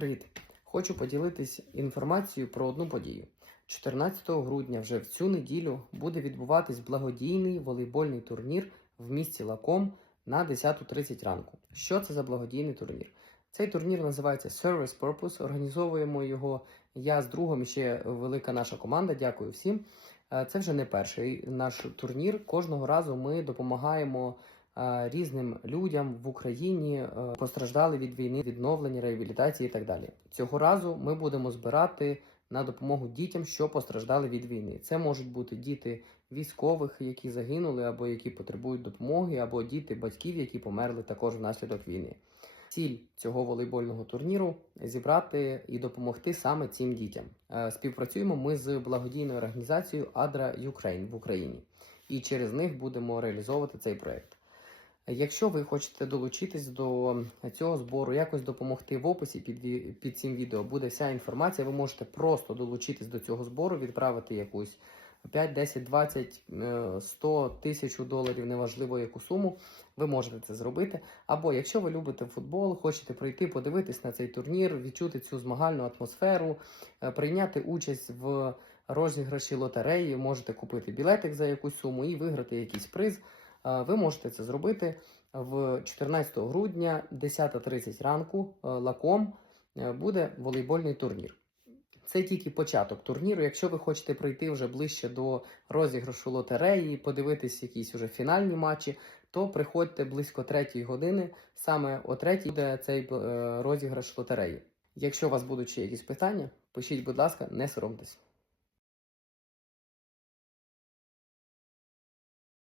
Привіт! Хочу поділитись інформацією про одну подію. 14 грудня, вже в цю неділю, буде відбуватись благодійний волейбольний турнір в місті Лаком на 10.30 ранку. Що це за благодійний турнір? Цей турнір називається Service Purpose. Організовуємо його я з другом ще велика наша команда. Дякую всім. Е, Це вже не перший наш турнір. Кожного разу ми допомагаємо різним людям в Україні е, постраждали від війни, відновлення, реабілітації і так далі. Цього разу ми будемо збирати на допомогу дітям, що постраждали від війни. Це можуть бути діти військових, які загинули, або які потребують допомоги, або діти батьків, які померли також внаслідок війни. Ціль цього волейбольного турніру зібрати і допомогти саме цим дітям. Е, Співпрацюємо ми з благодійною організацією Adra Ukraine в Україні, і через них будемо реалізовувати цей проект. Якщо ви хочете долучитись до цього збору, якось допомогти в описі під, під цим відео буде вся інформація. Ви можете просто долучитись до цього збору, відправити якусь 5, 10, 20, е, 100 тисячу доларів, неважливо яку суму. Ви можете це зробити. Або якщо ви любите футбол, хочете прийти, подивитись на цей турнір, відчути цю змагальну атмосферу, е, прийняти участь в розіграші лотереї, можете купити білетик за якусь суму і виграти якийсь приз. Е, Ви можете це зробити в 14 грудня, 10.30 ранку. е, Лаком е, буде волейбольний турнір. Це тільки початок турніру. Якщо ви хочете прийти вже ближче до розіграшу лотереї, подивитись якісь вже фінальні матчі, то приходьте близько 3 години. Саме о 3 буде цей розіграш лотереї. Якщо у вас будуть ще якісь питання, пишіть, будь ласка, не соромтесь.